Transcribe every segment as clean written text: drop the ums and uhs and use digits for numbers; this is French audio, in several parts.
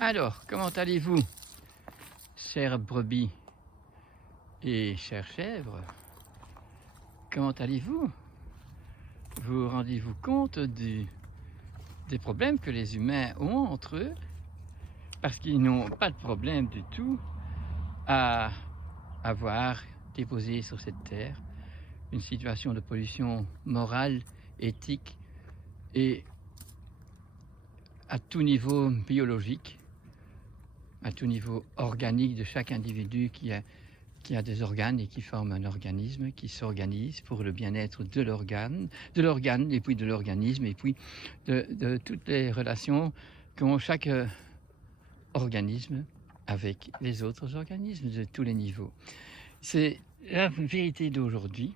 Alors, comment allez-vous, chères brebis et chères chèvres? Comment allez-vous? Vous rendez-vous compte des problèmes que les humains ont entre eux? Parce qu'ils n'ont pas de problème du tout à avoir déposé sur cette terre une situation de pollution morale, éthique et à tout niveau biologique, à tout niveau organique de chaque individu qui a des organes et qui forme un organisme qui s'organise pour le bien-être de l'organe et puis de l'organisme et puis de toutes les relations qu'ont chaque organisme avec les autres organismes de tous les niveaux. C'est la vérité d'aujourd'hui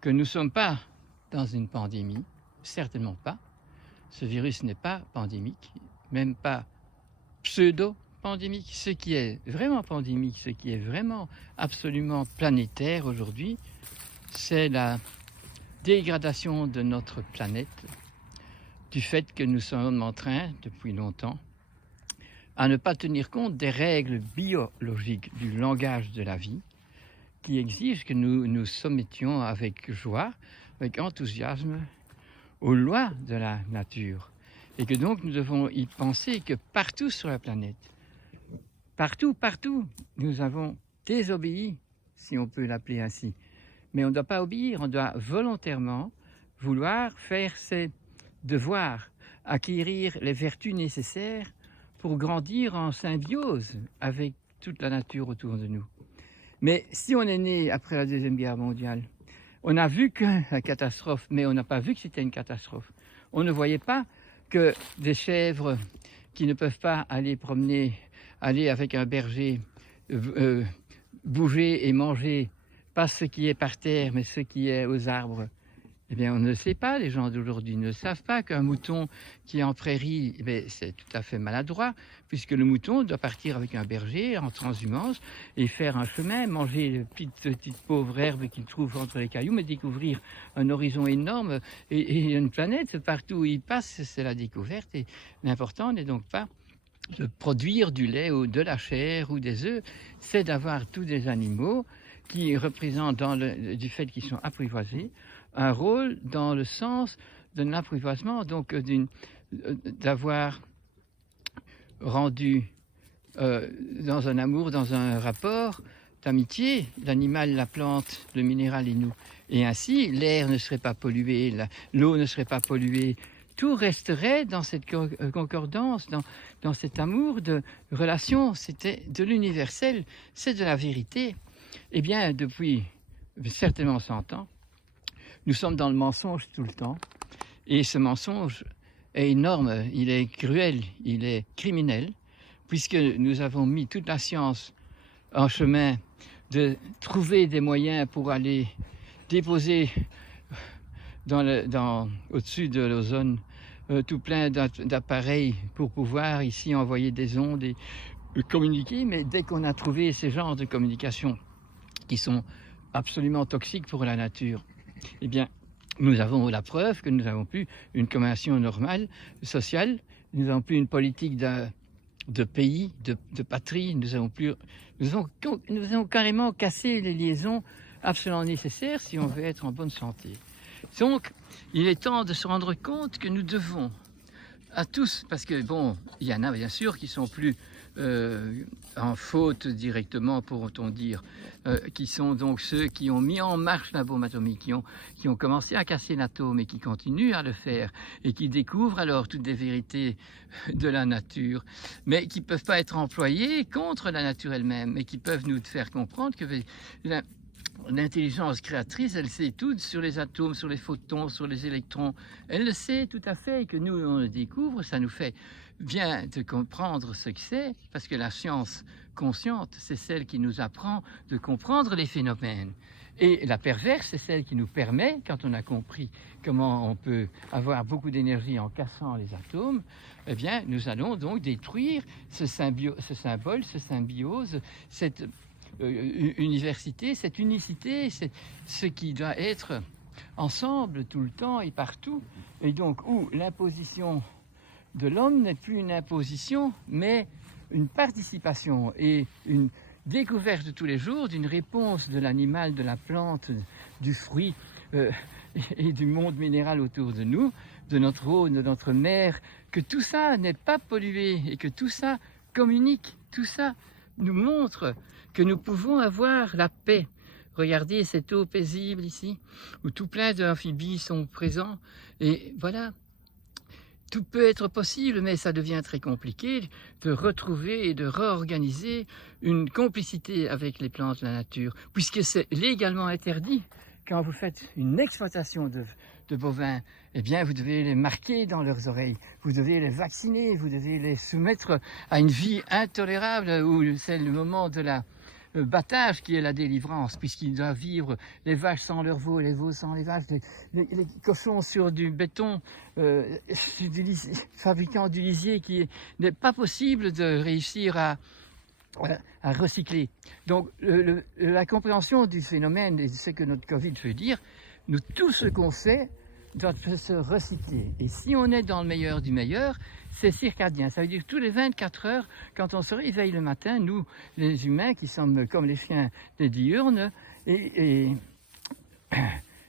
que nous ne sommes pas dans une pandémie, certainement pas. Ce virus n'est pas pandémique, même pas pseudo-pandémique. Ce qui est vraiment pandémique, ce qui est vraiment absolument planétaire aujourd'hui, c'est la dégradation de notre planète, du fait que nous sommes en train, depuis longtemps, à ne pas tenir compte des règles biologiques du langage de la vie, qui exigent que nous nous soumettions avec joie, avec enthousiasme, aux lois de la nature. Et que donc nous devons y penser que partout sur la planète, partout, nous avons désobéi, si on peut l'appeler ainsi. Mais on ne doit pas obéir, on doit volontairement vouloir faire ses devoirs, acquérir les vertus nécessaires pour grandir en symbiose avec toute la nature autour de nous. Mais si on est né après la Deuxième Guerre mondiale, on a vu que la catastrophe, mais on n'a pas vu que c'était une catastrophe. On ne voyait pas que des chèvres qui ne peuvent pas aller promener, aller avec un berger, bouger et manger, pas ce qui est par terre, mais ce qui est aux arbres. Eh bien, on ne sait pas, les gens d'aujourd'hui ne savent pas qu'un mouton qui est en prairie, eh c'est tout à fait maladroit, puisque le mouton doit partir avec un berger en transhumance et faire un chemin, manger les petites pauvres herbes qu'il trouve entre les cailloux, mais découvrir un horizon énorme et une planète. Partout où il passe, c'est la découverte. Et l'important n'est donc pas de produire du lait ou de la chair ou des œufs, c'est d'avoir tous des animaux qui représentent, du fait qu'ils sont apprivoisés, un rôle dans le sens d'un apprivoisement, donc d'avoir rendu dans un amour, dans un rapport d'amitié, l'animal, la plante, le minéral et nous. Et ainsi, l'air ne serait pas pollué, l'eau ne serait pas polluée, tout resterait dans cette concordance, dans cet amour de relation, c'était de l'universel, c'est de la vérité. Eh bien, depuis certainement 100 ans, nous sommes dans le mensonge tout le temps, et ce mensonge est énorme, il est cruel, il est criminel, puisque nous avons mis toute la science en chemin de trouver des moyens pour aller déposer au-dessus de l'ozone tout plein d'appareils pour pouvoir ici envoyer des ondes et communiquer, mais dès qu'on a trouvé ces genres de communication qui sont absolument toxiques pour la nature, eh bien, nous avons la preuve que nous n'avons plus une communication normale, sociale, nous n'avons plus une politique de pays, de patrie, nous avons carrément cassé les liaisons absolument nécessaires si on veut être en bonne santé. Donc, il est temps de se rendre compte que nous devons, à tous, parce que bon, il y en a bien sûr qui sont plus en faute directement, pourrait-on dire, qui sont donc ceux qui ont mis en marche la bombe atomique, qui ont commencé à casser l'atome et qui continuent à le faire, et qui découvrent alors toutes les vérités de la nature, mais qui ne peuvent pas être employés contre la nature elle-même, et qui peuvent nous faire comprendre que l'intelligence créatrice, elle sait tout sur les atomes, sur les photons, sur les électrons. Elle le sait tout à fait, et que nous, on le découvre, ça nous fait bien de comprendre ce que c'est, parce que la science consciente, c'est celle qui nous apprend de comprendre les phénomènes. Et la perverse, c'est celle qui nous permet, quand on a compris comment on peut avoir beaucoup d'énergie en cassant les atomes, eh bien, nous allons donc détruire ce symbole, ce symbiose, cette université, cette unicité, c'est ce qui doit être ensemble tout le temps et partout. Et donc, où l'imposition de l'homme n'est plus une imposition, mais une participation et une découverte de tous les jours d'une réponse de l'animal, de la plante, du fruit et du monde minéral autour de nous, de notre eau, de notre mer, que tout ça n'est pas pollué et que tout ça communique, tout ça nous montre que nous pouvons avoir la paix. Regardez cette eau paisible ici, où tout plein d'amphibies sont présents, et voilà. Tout peut être possible, mais ça devient très compliqué de retrouver et de réorganiser une complicité avec les plantes de la nature, puisque c'est légalement interdit. Quand vous faites une exploitation de bovins, eh bien, vous devez les marquer dans leurs oreilles, vous devez les vacciner, vous devez les soumettre à une vie intolérable où c'est le moment de la battage qui est la délivrance, puisqu'ils doivent vivre les vaches sans leurs veaux, les veaux sans les vaches, les cochons sur du béton, fabriquant du lisier qui n'est pas possible de réussir à recycler. Donc la compréhension du phénomène et de ce que notre Covid veut dire, nous tout ce qu'on fait doit se recycler. Et si on est dans le meilleur du meilleur, c'est circadien. Ça veut dire que tous les 24 heures, quand on se réveille le matin, nous, les humains, qui sommes comme les chiens des diurnes, et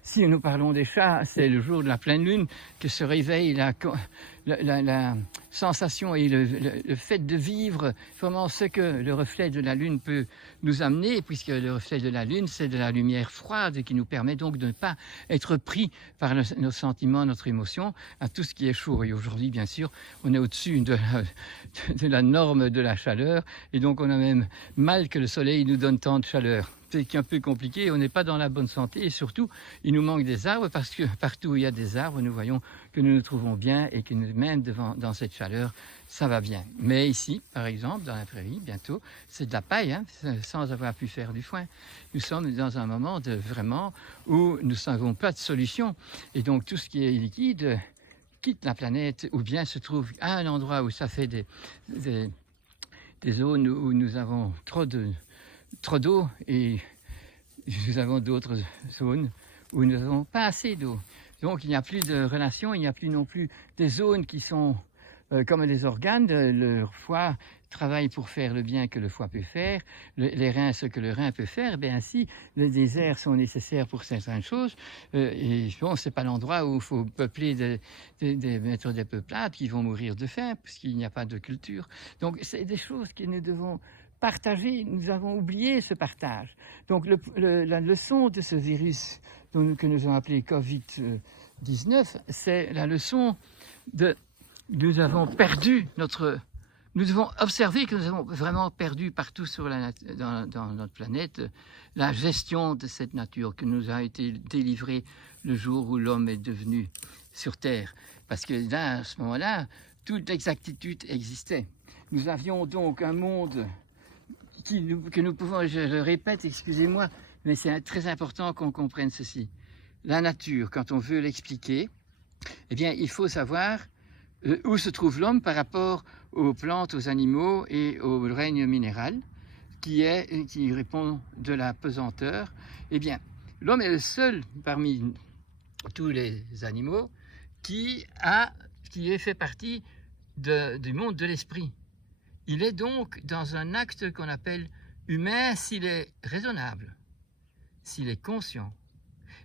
si nous parlons des chats, c'est le jour de la pleine lune que se réveille la sensation et le fait de vivre vraiment ce que le reflet de la lune peut nous amener, puisque le reflet de la lune, c'est de la lumière froide qui nous permet donc de ne pas être pris par nos sentiments, notre émotion, à tout ce qui est chaud. Et aujourd'hui, bien sûr, on est au-dessus de la norme de la chaleur, et donc on a même mal que le soleil nous donne tant de chaleur. C'est un peu compliqué, on n'est pas dans la bonne santé, et surtout, il nous manque des arbres, parce que partout où il y a des arbres, nous voyons que nous nous trouvons bien, et que même dans cette chaleur, ça va bien. Mais ici, par exemple, dans la prairie, bientôt, c'est de la paille, hein, sans avoir pu faire du foin. Nous sommes dans un moment vraiment où nous n'avons pas de solution, et donc tout ce qui est liquide quitte la planète, ou bien se trouve à un endroit où ça fait des zones où nous avons trop d'eau, et nous avons d'autres zones où nous n'avons pas assez d'eau. Donc il n'y a plus de relations, il n'y a plus non plus des zones qui sont comme les organes. Le foie travaille pour faire le bien que le foie peut faire, les reins ce que le rein peut faire. Bien ainsi, les déserts sont nécessaires pour certaines choses, et bon, c'est pas l'endroit où il faut peupler mettre des peuplades qui vont mourir de faim puisqu'il n'y a pas de culture. Donc c'est des choses que nous devons partager. Nous avons oublié ce partage. Donc la leçon de ce virus que nous avons appelé Covid-19, c'est la leçon de nous avons perdu nous devons observer que nous avons vraiment perdu partout dans notre planète la gestion de cette nature qui nous a été délivrée le jour où l'homme est devenu sur Terre. Parce que là, à ce moment-là, toute exactitude existait. Nous avions donc un monde que nous pouvons, je le répète, excusez-moi, mais c'est très important qu'on comprenne ceci. La nature, quand on veut l'expliquer, eh bien, il faut savoir où se trouve l'homme par rapport aux plantes, aux animaux et au règne minéral, qui répond de la pesanteur. Eh bien, l'homme est le seul parmi tous les animaux qui fait partie du monde de l'esprit. Il est donc dans un acte qu'on appelle humain s'il est raisonnable, s'il est conscient,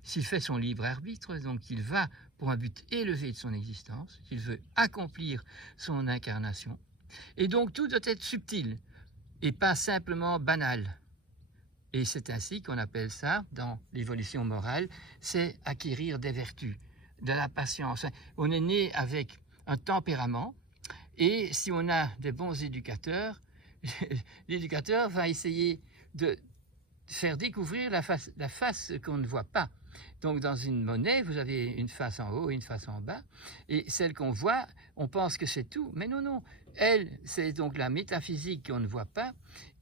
s'il fait son libre arbitre, donc il va pour un but élevé de son existence, qu'il veut accomplir son incarnation. Et donc tout doit être subtil et pas simplement banal. Et c'est ainsi qu'on appelle ça, dans l'évolution morale, c'est acquérir des vertus, de la patience. On est né avec un tempérament, et si on a des bons éducateurs, l'éducateur va essayer de faire découvrir la face qu'on ne voit pas. Donc dans une monnaie, vous avez une face en haut et une face en bas, et celle qu'on voit, on pense que c'est tout, mais non. Elle, c'est donc la métaphysique qu'on ne voit pas,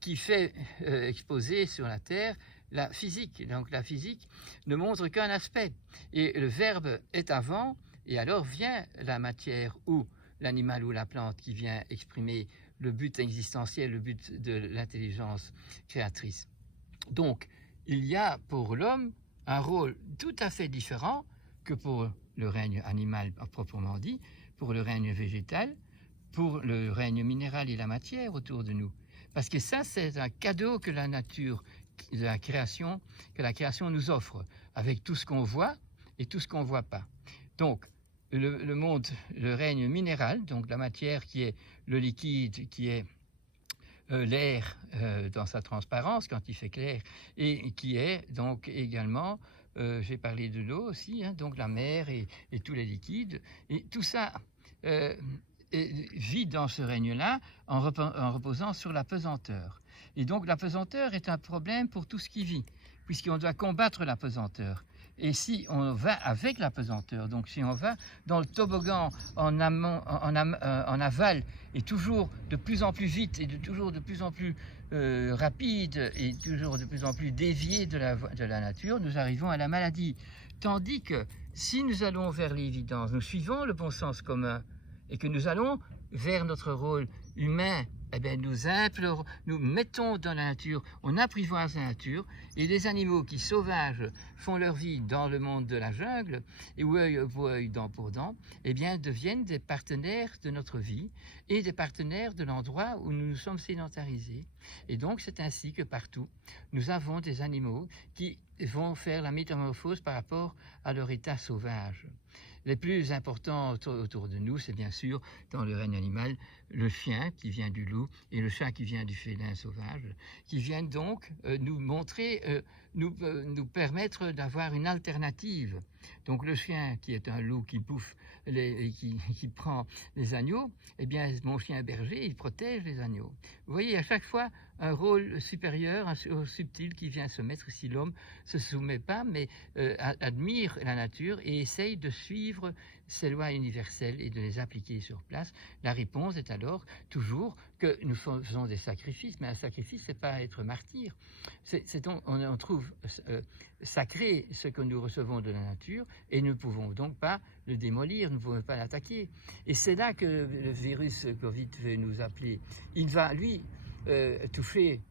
qui fait exposer sur la Terre la physique. Donc la physique ne montre qu'un aspect, et le verbe est avant, et alors vient la matière ou l'animal ou la plante qui vient exprimer le but existentiel, le but de l'intelligence créatrice. Donc, il y a pour l'homme un rôle tout à fait différent que pour le règne animal proprement dit, pour le règne végétal, pour le règne minéral et la matière autour de nous. Parce que ça, c'est un cadeau que la nature, que la création nous offre, avec tout ce qu'on voit et tout ce qu'on ne voit pas. Donc, le monde, le règne minéral, donc la matière qui est le liquide, qui est l'air dans sa transparence quand il fait clair, et qui est donc également, j'ai parlé de l'eau aussi, hein, donc la mer et tous les liquides, et tout ça vit dans ce règne-là en reposant sur la pesanteur. Et donc la pesanteur est un problème pour tout ce qui vit, puisqu'on doit combattre la pesanteur. Et si on va avec la pesanteur, donc si on va dans le toboggan en aval, et toujours de plus en plus vite, et toujours de plus en plus rapide, et toujours de plus en plus dévié de la nature, nous arrivons à la maladie. Tandis que si nous allons vers l'évidence, nous suivons le bon sens commun, et que nous allons vers notre rôle humain, eh bien nous mettons dans la nature, on apprivoise la nature, et les animaux qui sauvages font leur vie dans le monde de la jungle, et œil pour œil, dent pour dent, eh bien deviennent des partenaires de notre vie, et des partenaires de l'endroit où nous nous sommes sédentarisés. Et donc c'est ainsi que partout, nous avons des animaux qui vont faire la métamorphose par rapport à leur état sauvage. Les plus importants autour de nous, c'est bien sûr, dans le règne animal, le chien qui vient du loup et le chat qui vient du félin sauvage, qui viennent donc nous montrer, nous permettre d'avoir une alternative. Donc le chien qui est un loup qui bouffe, qui prend les agneaux, eh bien mon chien berger, il protège les agneaux. Vous voyez, à chaque fois, un rôle supérieur, un subtil qui vient se mettre si l'homme ne se soumet pas, mais admire la nature et essaye de suivre ces lois universelles et de les appliquer sur place. La réponse est alors toujours que nous faisons des sacrifices, mais un sacrifice, c'est pas être martyr. On trouve sacré ce que nous recevons de la nature et nous ne pouvons donc pas le démolir, nous ne pouvons pas l'attaquer. Et c'est là que le virus Covid veut nous appeler. Il va, lui, toucher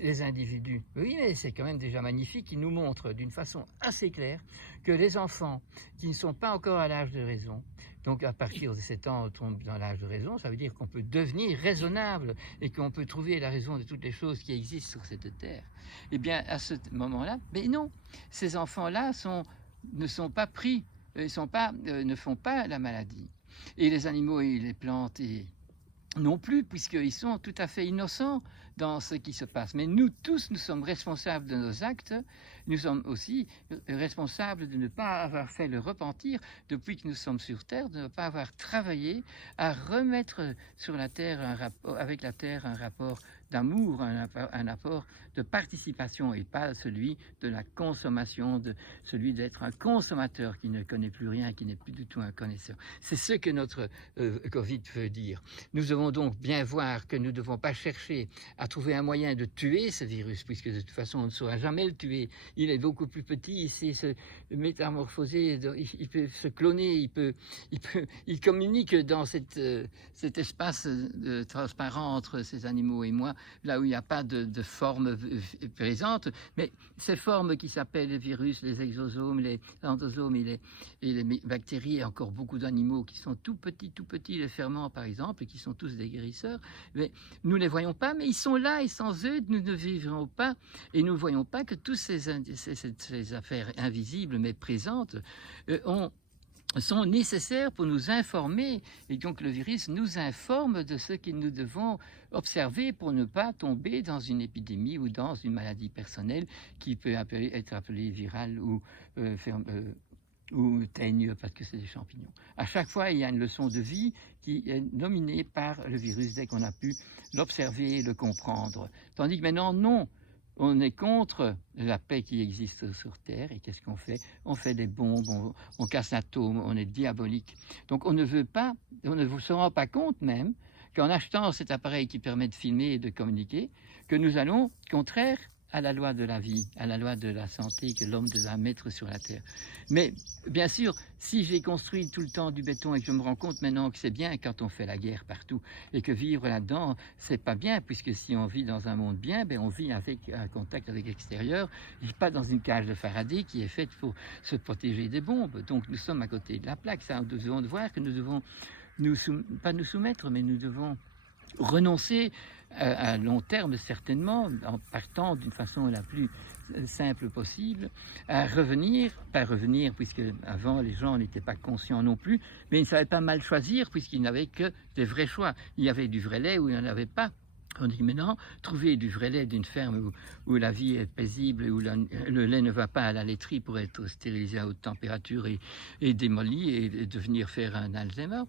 les individus. Oui, mais c'est quand même déjà magnifique. Il nous montre d'une façon assez claire que les enfants qui ne sont pas encore à l'âge de raison, donc à partir de 7 ans on tombe dans l'âge de raison, ça veut dire qu'on peut devenir raisonnable et qu'on peut trouver la raison de toutes les choses qui existent sur cette terre. Eh bien, à ce moment-là, mais non, ces enfants-là ne sont pas pris, ne font pas la maladie. Et les animaux et les plantes non plus, puisqu'ils sont tout à fait innocents dans ce qui se passe. Mais nous tous, nous sommes responsables de nos actes. Nous sommes aussi responsables de ne pas avoir fait le repentir depuis que nous sommes sur Terre, de ne pas avoir travaillé à remettre sur la Terre avec la Terre un rapport d'amour, un rapport de participation et pas celui de la consommation, celui d'être un consommateur qui ne connaît plus rien, qui n'est plus du tout un connaisseur. C'est ce que notre Covid veut dire. Nous devons donc bien voir que nous ne devons pas chercher à trouver un moyen de tuer ce virus, puisque de toute façon on ne saura jamais le tuer. Il est beaucoup plus petit, il sait se métamorphoser, il peut se cloner, il communique dans cet espace transparent entre ces animaux et moi, là où il n'y a pas de forme présente, mais ces formes qui s'appellent les virus, les exosomes, les endosomes et les bactéries, et encore beaucoup d'animaux qui sont tout petits, les ferments par exemple, qui sont tous des guérisseurs, mais nous ne les voyons pas, mais ils sont là et sans eux, nous ne vivrons pas, et nous ne voyons pas que toutes ces affaires invisibles mais présentes sont nécessaires pour nous informer, et donc le virus nous informe de ce que nous devons observer pour ne pas tomber dans une épidémie ou dans une maladie personnelle qui peut être appelée virale ou teigne parce que c'est des champignons. À chaque fois, il y a une leçon de vie qui est nominée par le virus dès qu'on a pu l'observer et le comprendre. Tandis que maintenant, non. On est contre la paix qui existe sur Terre, et qu'est-ce qu'on fait? On fait des bombes, on casse l'atome, on est diabolique. Donc on ne se rend pas compte même qu'en achetant cet appareil qui permet de filmer et de communiquer, que nous allons, contraire à la loi de la vie, à la loi de la santé que l'homme doit mettre sur la terre. Mais bien sûr, si j'ai construit tout le temps du béton et que je me rends compte maintenant que c'est bien quand on fait la guerre partout et que vivre là-dedans, c'est pas bien, puisque si on vit dans un monde bien, ben on vit avec un contact avec l'extérieur, pas dans une cage de Faraday qui est faite pour se protéger des bombes. Donc nous sommes à côté de la plaque. Ça, nous devons voir que nous devons pas nous soumettre, mais nous devons renoncer à long terme certainement, en partant d'une façon la plus simple possible, à revenir, pas revenir puisque avant les gens n'étaient pas conscients non plus, mais ils ne savaient pas mal choisir puisqu'ils n'avaient que des vrais choix. Il y avait du vrai lait ou il n'y en avait pas. On dit maintenant, trouver du vrai lait d'une ferme où la vie est paisible, où le lait ne va pas à la laiterie pour être stérilisé à haute température et démoli et devenir faire un Alzheimer.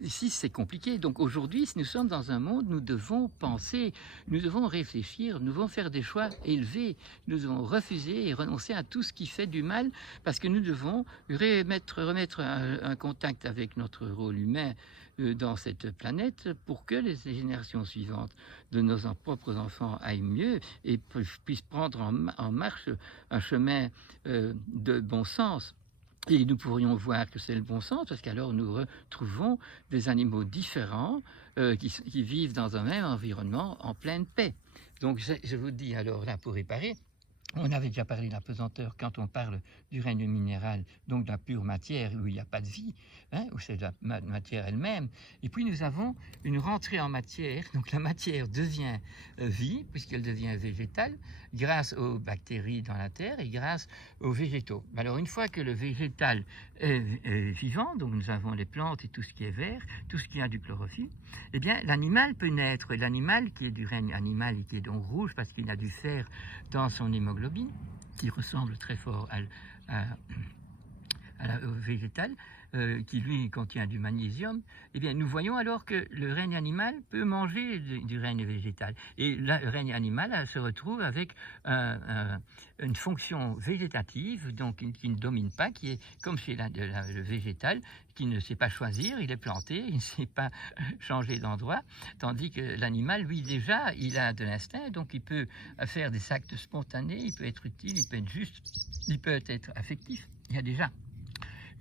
Ici, c'est compliqué. Donc aujourd'hui, si nous sommes dans un monde, nous devons penser, nous devons réfléchir, nous devons faire des choix élevés. Nous devons refuser et renoncer à tout ce qui fait du mal parce que nous devons remettre un contact avec notre rôle humain dans cette planète pour que les générations suivantes de nos propres enfants aillent mieux et puissent prendre en marche un chemin de bon sens. Et nous pourrions voir que c'est le bon sens parce qu'alors nous retrouvons des animaux différents qui vivent dans un même environnement en pleine paix. Donc je vous dis alors là pour réparer, on avait déjà parlé de la pesanteur quand on parle du règne minéral, donc de la pure matière où il n'y a pas de vie, où c'est de la matière elle-même. Et puis nous avons une rentrée en matière, donc la matière devient vie, puisqu'elle devient végétale, grâce aux bactéries dans la terre et grâce aux végétaux. Alors une fois que le végétal est vivant, donc nous avons les plantes et tout ce qui est vert, tout ce qui a du chlorophylle, eh bien l'animal peut naître. L'animal qui est du règne animal et qui est donc rouge parce qu'il a du fer dans son hémoglobine, qui ressemble très fort au végétal, qui lui contient du magnésium, eh bien nous voyons alors que le règne animal peut manger du règne végétal. Et le règne animal se retrouve avec une fonction végétative, donc qui ne domine pas, qui est comme chez le végétal, qui ne sait pas choisir, il est planté, il ne sait pas changer d'endroit, tandis que l'animal, lui déjà, il a de l'instinct, donc il peut faire des actes spontanés, il peut être utile, il peut être juste, il peut être affectif. Il y a déjà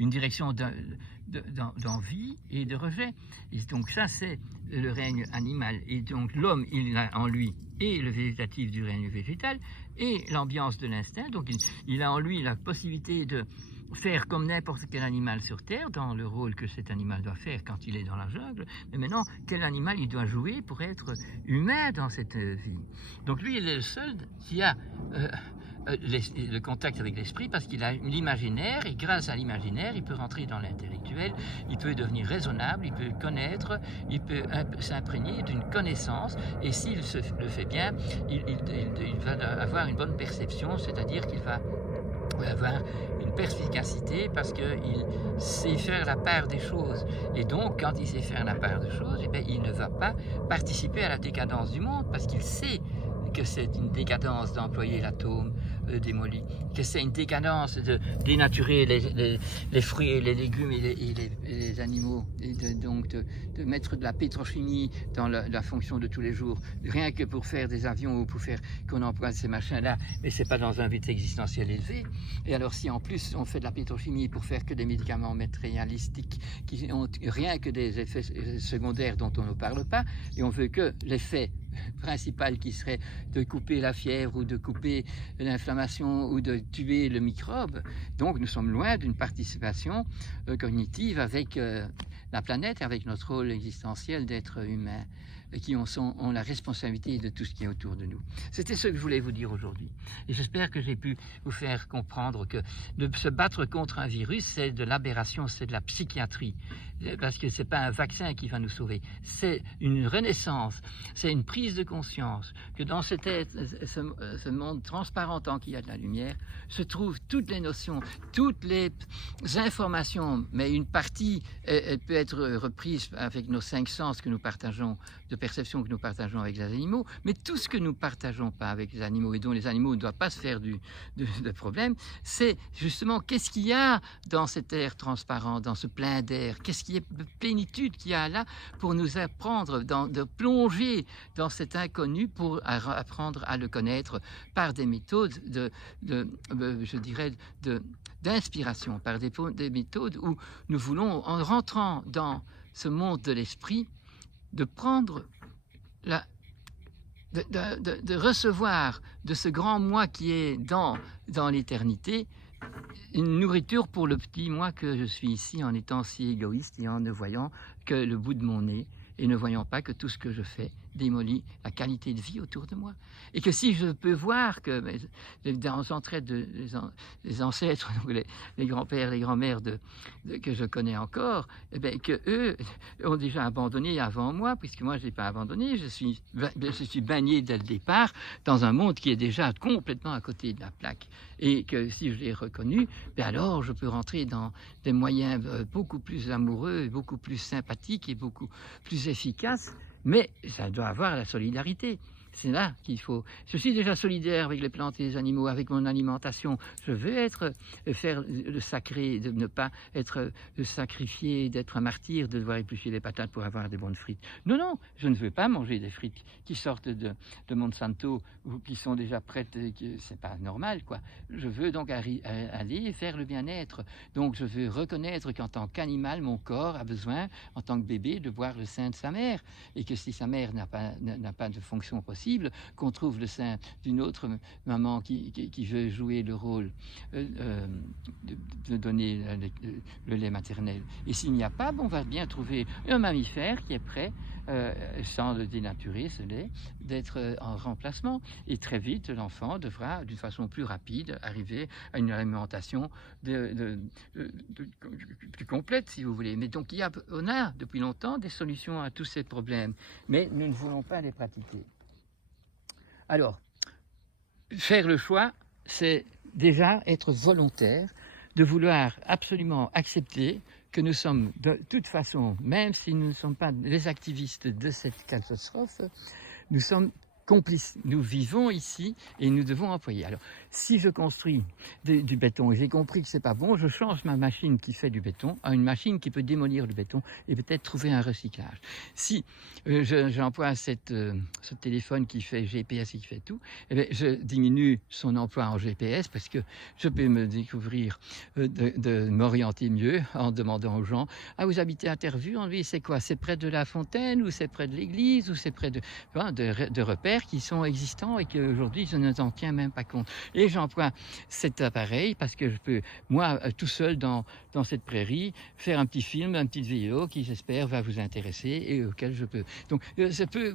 une direction d'envie et de rejet. Et donc ça, c'est le règne animal. Et donc l'homme, il a en lui et le végétatif du règne végétal et l'ambiance de l'instinct. Donc il a en lui la possibilité de faire comme n'importe quel animal sur Terre, dans le rôle que cet animal doit faire quand il est dans la jungle. Mais maintenant, quel animal il doit jouer pour être humain dans cette vie? Donc lui, il est le seul qui a le contact avec l'esprit parce qu'il a l'imaginaire et grâce à l'imaginaire, il peut rentrer dans l'intellectuel, il peut devenir raisonnable, il peut connaître, il peut s'imprégner d'une connaissance et s'il le fait bien, il va avoir une bonne perception, c'est-à-dire qu'il va avoir une perspicacité parce qu'il sait faire la part des choses. Et donc, quand il sait faire la part des choses, eh bien, il ne va pas participer à la décadence du monde parce qu'il sait que c'est une décadence d'employer l'atome démoli, que c'est une décadence de dénaturer les fruits et les légumes et les animaux, et donc de mettre de la pétrochimie dans la fonction de tous les jours, rien que pour faire des avions ou pour faire qu'on emploie ces machins-là, mais c'est pas dans un but existentiel élevé. Et alors si en plus on fait de la pétrochimie pour faire que des médicaments matérialistiques qui ont rien que des effets secondaires dont on ne parle pas, et on veut que l'effet principal qui serait de couper la fièvre ou de couper l'inflammation ou de tuer le microbe. Donc nous sommes loin d'une participation cognitive avec la planète, avec notre rôle existentiel d'être humain, qui ont la responsabilité de tout ce qui est autour de nous. C'était ce que je voulais vous dire aujourd'hui. Et j'espère que j'ai pu vous faire comprendre que de se battre contre un virus, c'est de l'aberration, c'est de la psychiatrie. Parce que ce n'est pas un vaccin qui va nous sauver. C'est une renaissance, c'est une prise de conscience que dans ce monde transparent tant qu'il y a de la lumière, se trouvent toutes les notions, toutes les informations, mais une partie elle peut être reprise avec nos 5 sens que nous partageons, de perception que nous partageons avec les animaux, mais tout ce que nous ne partageons pas avec les animaux et dont les animaux ne doivent pas se faire de problème, c'est justement qu'est-ce qu'il y a dans cet air transparent, dans ce plein d'air, qu'est-ce qui est de plénitude qu'il y a là pour nous apprendre de plonger dans cet inconnu pour apprendre à le connaître par des méthodes je dirais d'inspiration, par des méthodes où nous voulons, en rentrant dans ce monde de l'esprit, de prendre de recevoir de ce grand moi qui est dans l'éternité une nourriture pour le petit moi que je suis ici en étant si égoïste et en ne voyant que le bout de mon nez et ne voyant pas que tout ce que je fais démolit la qualité de vie autour de moi. Et que si je peux voir que dans entraide les ancêtres, les grands-pères, les grands-mères que je connais encore, eh bien, que eux ont déjà abandonné avant moi, puisque moi je n'ai pas abandonné, je suis baigné dès le départ dans un monde qui est déjà complètement à côté de la plaque. Et que si je l'ai reconnu, bien alors je peux rentrer dans des moyens beaucoup plus amoureux, beaucoup plus sympathiques et beaucoup plus efficaces. Mais ça doit avoir la solidarité. C'est là qu'il faut. Je suis déjà solidaire avec les plantes et les animaux, avec mon alimentation. Je veux faire le sacré, de ne pas être sacrifié, d'être un martyr, de devoir éplucher les patates pour avoir des bonnes frites. Non, non, je ne veux pas manger des frites qui sortent de Monsanto ou qui sont déjà prêtes. C'est pas normal, quoi. Je veux donc aller faire le bien-être. Donc je veux reconnaître qu'en tant qu'animal, mon corps a besoin, en tant que bébé, de boire le sein de sa mère. Et que si sa mère n'a pas de fonction possible, qu'on trouve le sein d'une autre maman qui veut jouer le rôle de donner le lait maternel. Et s'il n'y a pas, on va bien trouver un mammifère qui est prêt, sans le dénaturer, ce lait, d'être en remplacement. Et très vite, l'enfant devra, d'une façon plus rapide, arriver à une alimentation plus complète, si vous voulez. Mais donc, on a depuis longtemps des solutions à tous ces problèmes, mais nous ne voulons pas les pratiquer. Alors, faire le choix, c'est déjà être volontaire, de vouloir absolument accepter que nous sommes de toute façon, même si nous ne sommes pas les activistes de cette catastrophe, nous sommes complices. Nous vivons ici et nous devons employer. Alors, si je construis du béton et j'ai compris que c'est pas bon, je change ma machine qui fait du béton à une machine qui peut démolir le béton et peut-être trouver un recyclage. Si j'emploie ce téléphone qui fait GPS et qui fait tout, eh bien, je diminue son emploi en GPS parce que je peux me découvrir, de m'orienter mieux en demandant aux gens: ah, vous habitez à Tervues, oui, c'est quoi? C'est près de la fontaine ou c'est près de l'église ou c'est près de repères qui sont existants et qu'aujourd'hui je ne t'en tiens même pas compte. Et j'emploie cet appareil parce que je peux, moi, tout seul dans cette prairie, faire un petit film, une petite vidéo qui, j'espère, va vous intéresser et auquel je peux. Donc,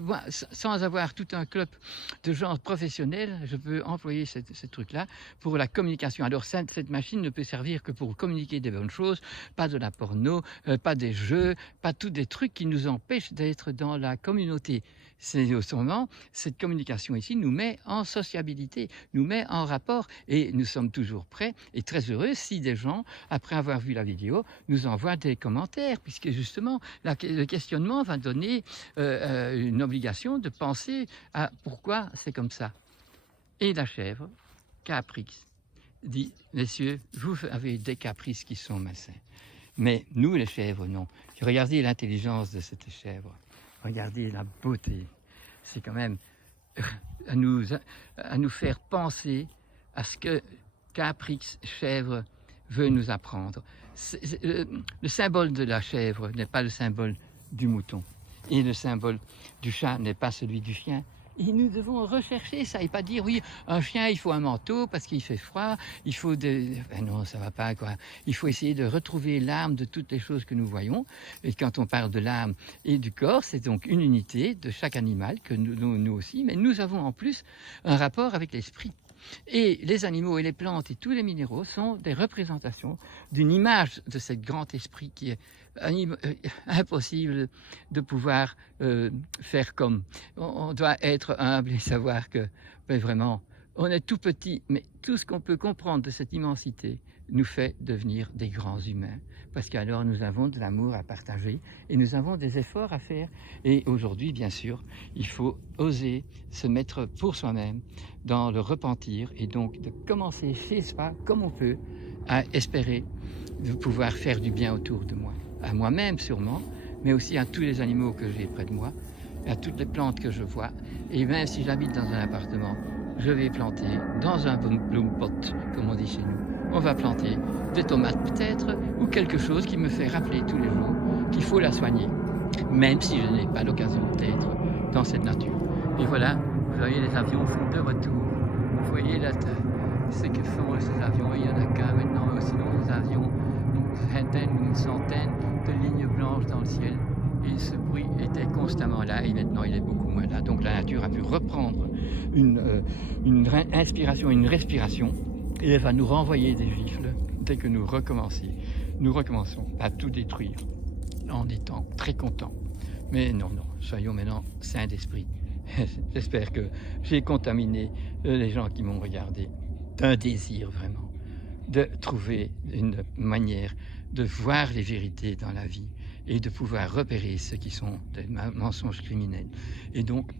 moi, sans avoir tout un club de gens professionnels, je peux employer ce truc-là pour la communication. Alors, cette machine ne peut servir que pour communiquer des bonnes choses, pas de la porno, pas des jeux, pas tous des trucs qui nous empêchent d'être dans la communauté. C'est autrement, cette communication ici nous met en sociabilité, nous met en rapport et nous sommes toujours prêts et très heureux si des gens, après avoir vu la vidéo, nous envoient des commentaires, puisque justement le questionnement va donner une obligation de penser à pourquoi c'est comme ça. Et la chèvre, Caprix, dit: messieurs, vous avez des caprices qui sont malsains, mais nous les chèvres, non. Regardez l'intelligence de cette chèvre. Regardez la beauté, c'est quand même à nous faire penser à ce que Caprix, chèvre, veut nous apprendre. Le symbole de la chèvre n'est pas le symbole du mouton, et le symbole du chat n'est pas celui du chien. Et nous devons rechercher ça et pas dire: oui, un chien, il faut un manteau parce qu'il fait froid, il faut non, ça va pas, quoi. Il faut essayer de retrouver l'âme de toutes les choses que nous voyons. Et quand on parle de l'âme et du corps, c'est donc une unité de chaque animal, que nous aussi, mais nous avons en plus un rapport avec l'esprit. Et les animaux et les plantes et tous les minéraux sont des représentations d'une image de ce grand esprit qui est impossible de pouvoir faire comme. On doit être humble et savoir que vraiment, on est tout petit, mais tout ce qu'on peut comprendre de cette immensité nous fait devenir des grands humains. Parce qu'alors nous avons de l'amour à partager et nous avons des efforts à faire. Et aujourd'hui, bien sûr, il faut oser se mettre pour soi-même dans le repentir et donc de commencer chez soi, comme on peut, à espérer de pouvoir faire du bien autour de moi. À moi-même sûrement, mais aussi à tous les animaux que j'ai près de moi, à toutes les plantes que je vois. Et même si j'habite dans un appartement, je vais planter dans un bloom pot, comme on dit chez nous. On va planter des tomates peut-être, ou quelque chose qui me fait rappeler tous les jours qu'il faut la soigner, même si je n'ai pas l'occasion d'être dans cette nature. Et voilà, vous voyez, les avions sont de retour. Vous voyez là, ce que font ces avions. Il y en a qu'un maintenant, mais sinon les avions, une vingtaine ou une centaine de lignes blanches dans le ciel. et ce bruit était constamment là et maintenant il est beaucoup moins là. Donc la nature a pu reprendre une inspiration, une respiration et elle va nous renvoyer des gifles dès que nous recommençons à tout détruire en étant très contents. Mais non, soyons maintenant saints d'esprit. J'espère que j'ai contaminé les gens qui m'ont regardé d'un désir vraiment de trouver une manière de voir les vérités dans la vie et de pouvoir repérer ceux qui sont des mensonges criminels. Et donc,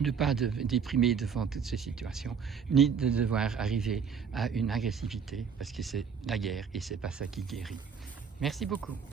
ne pas déprimer devant toutes ces situations, ni de devoir arriver à une agressivité, parce que c'est la guerre et c'est pas ça qui guérit. Merci beaucoup.